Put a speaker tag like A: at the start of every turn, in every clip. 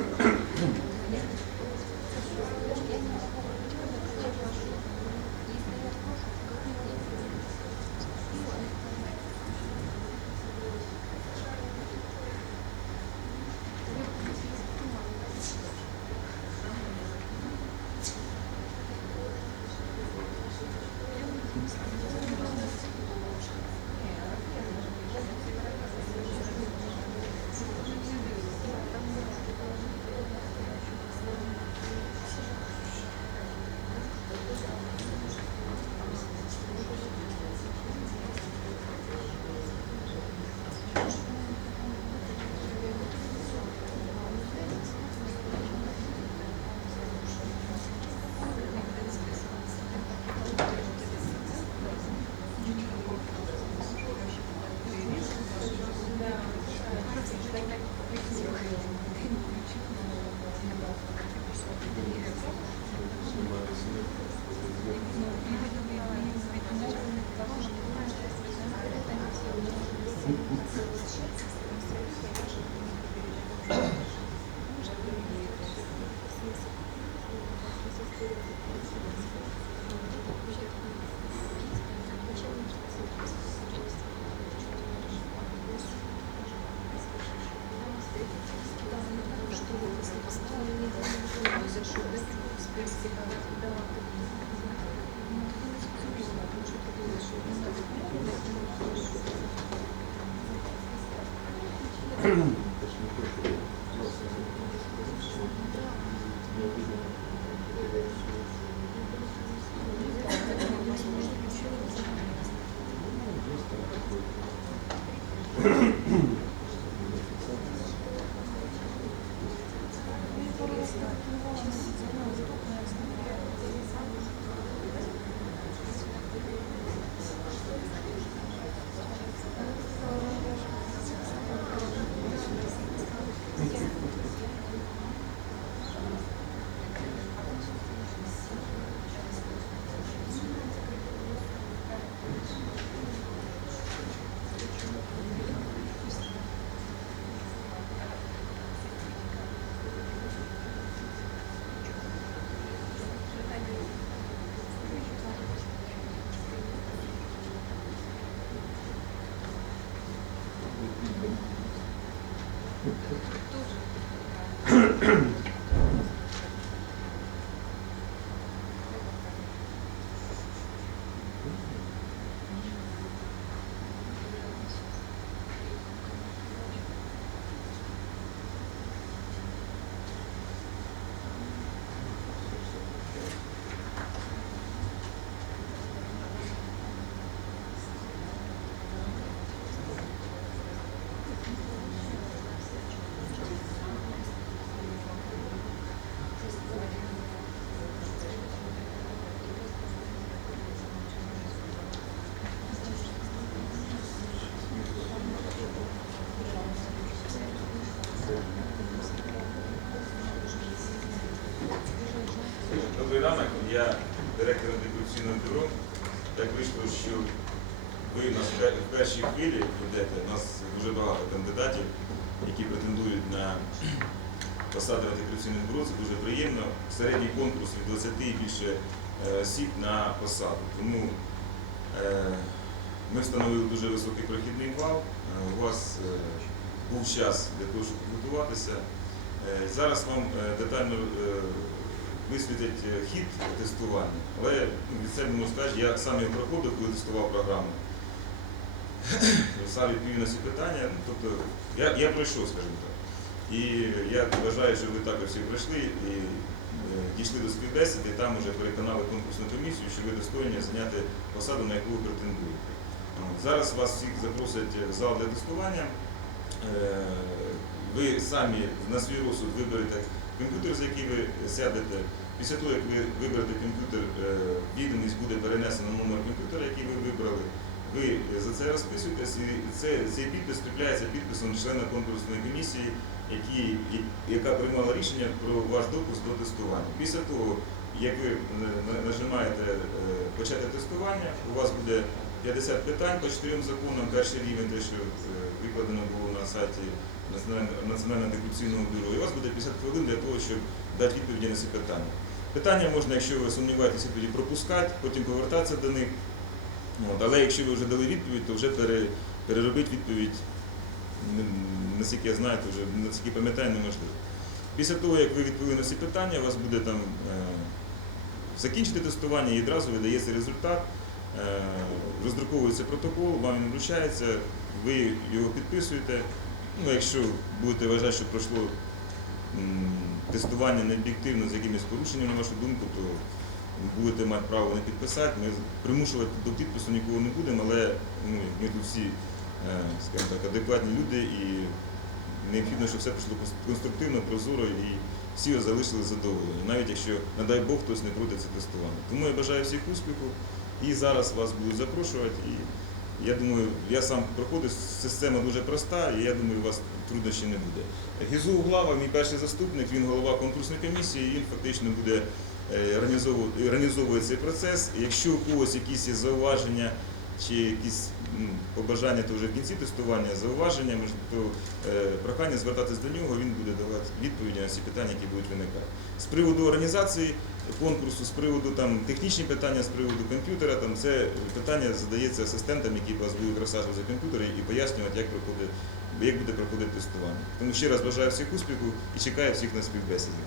A: Thank you. 그러는 것입니다. Я директор антикорупційного бюро. Так вийшло, що ви нас в першій хвилі йдете. У нас дуже багато кандидатів, які претендують на посади в антикорупційному бюро. Це дуже приємно. Середній конкурс від 20 і більше е, осіб на посаду. Тому е, ми встановили дуже високий прохідний бал. Е, У вас був час для того, щоб підготуватися. Е, Зараз вам детально висвітять е, хід тестування, але ну, від себе можу сказати, я сам його проходив, коли тестував програму. Сам відповів на ці питання. Ну, тобто, я, я пройшов, скажімо так. І я вважаю, що ви також всі пройшли і е, дійшли до співбесіди, і там вже переконали конкурсну комісію, що ви достойні зайняти посаду, на яку ви претендуєте. Зараз вас всіх запросять в зал для тестування. Е, Ви самі на свій розсуд виберете комп'ютер, за який ви сядете. Після того, як ви виберете комп'ютер, е, відомість буде перенесена на номер комп'ютера, який ви вибрали. Ви за це розписуєтесь, і це, цей підпис скріпляється підписом члена конкурсної комісії, які, яка приймала рішення про ваш допуск до тестування. Після того, як ви е, нажимаєте е, почати тестування, у вас буде 50 питань по чотирьом законам. Перший рівень, те, що е, викладено було на сайті Національного антикорупційного бюро. І у вас буде 50 хвилин для того, щоб дати відповіді на ці питання. Питання можна, якщо ви сумніваєтеся, тоді пропускати, потім повертатися до них. От, але якщо ви вже дали відповідь, то вже пере, переробити відповідь, наскільки я знаю, то вже наскільки пам'ятаю, неможливо. Після того, як ви відповіли на всі питання, у вас буде там е, закінчити тестування і одразу видається результат, е, роздруковується протокол, вам він вручається, ви його підписуєте. Ну, якщо будете вважати, що пройшло тестування не об'єктивно з якимись порушеннями, на вашу думку, то будете мати право не підписати. Ми примушувати до підпису нікого не будемо, але ну, ми тут всі скажімо так, адекватні люди і необхідно, щоб все пішло конструктивно, прозоро і всі залишилися задоволені, навіть якщо, не дай Бог, хтось не пройде це тестування. Тому я бажаю всіх успіху і зараз вас будуть запрошувати. І я думаю, я сам проходив, система дуже проста, і я думаю, у вас труднощі не буде. Гізу Углава, мій перший заступник, він голова конкурсної комісії, і він фактично буде е, організовувати, цей процес. Якщо у когось якісь є зауваження чи якісь побажання, то вже в кінці тестування, зауваження, то е, прохання звертатись до нього, він буде давати відповіді на всі питання, які будуть виникати. З приводу організації конкурсу, з приводу там технічні питання, з приводу комп'ютера, там це питання задається асистентам, які вас будуть розсаджувати за комп'ютери і пояснювати, як проходить, як буде проходити тестування. Тому ще раз бажаю всіх успіху і чекаю всіх на співбесіді.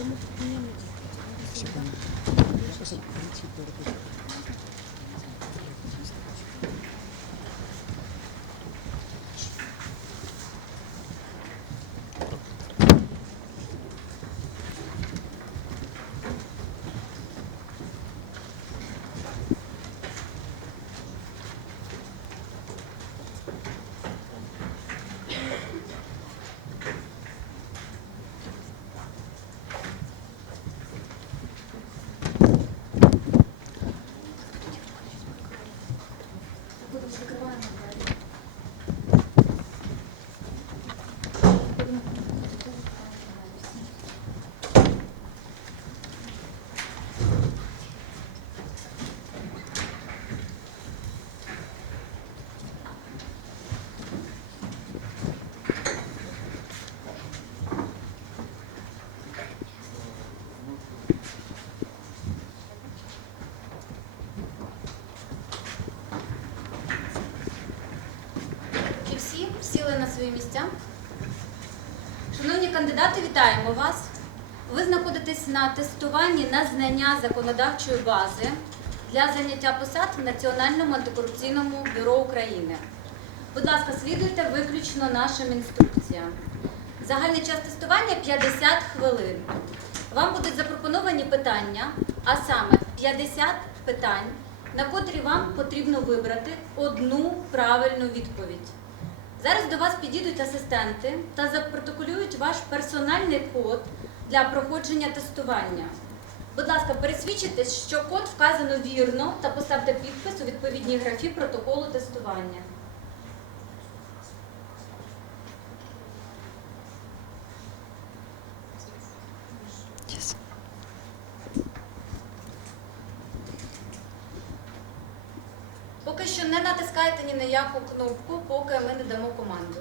B: Sí, sí. Свої місця? Шановні кандидати, вітаємо вас. Ви знаходитесь на тестуванні на знання законодавчої бази для заняття посад в Національному антикорупційному бюро України. Будь ласка, слідуйте виключно нашим інструкціям. Загальний час тестування 50 хвилин. Вам будуть запропоновані питання, а саме 50 питань, на котрі вам потрібно вибрати одну правильну відповідь. Зараз до вас підійдуть асистенти та запротоколюють ваш персональний код для проходження тестування. Будь ласка, пересвідчитесь, що код вказано вірно та поставте підпис у відповідній графі протоколу тестування. Поки що не натискайте ні на яку кнопку, поки ми не дамо команду.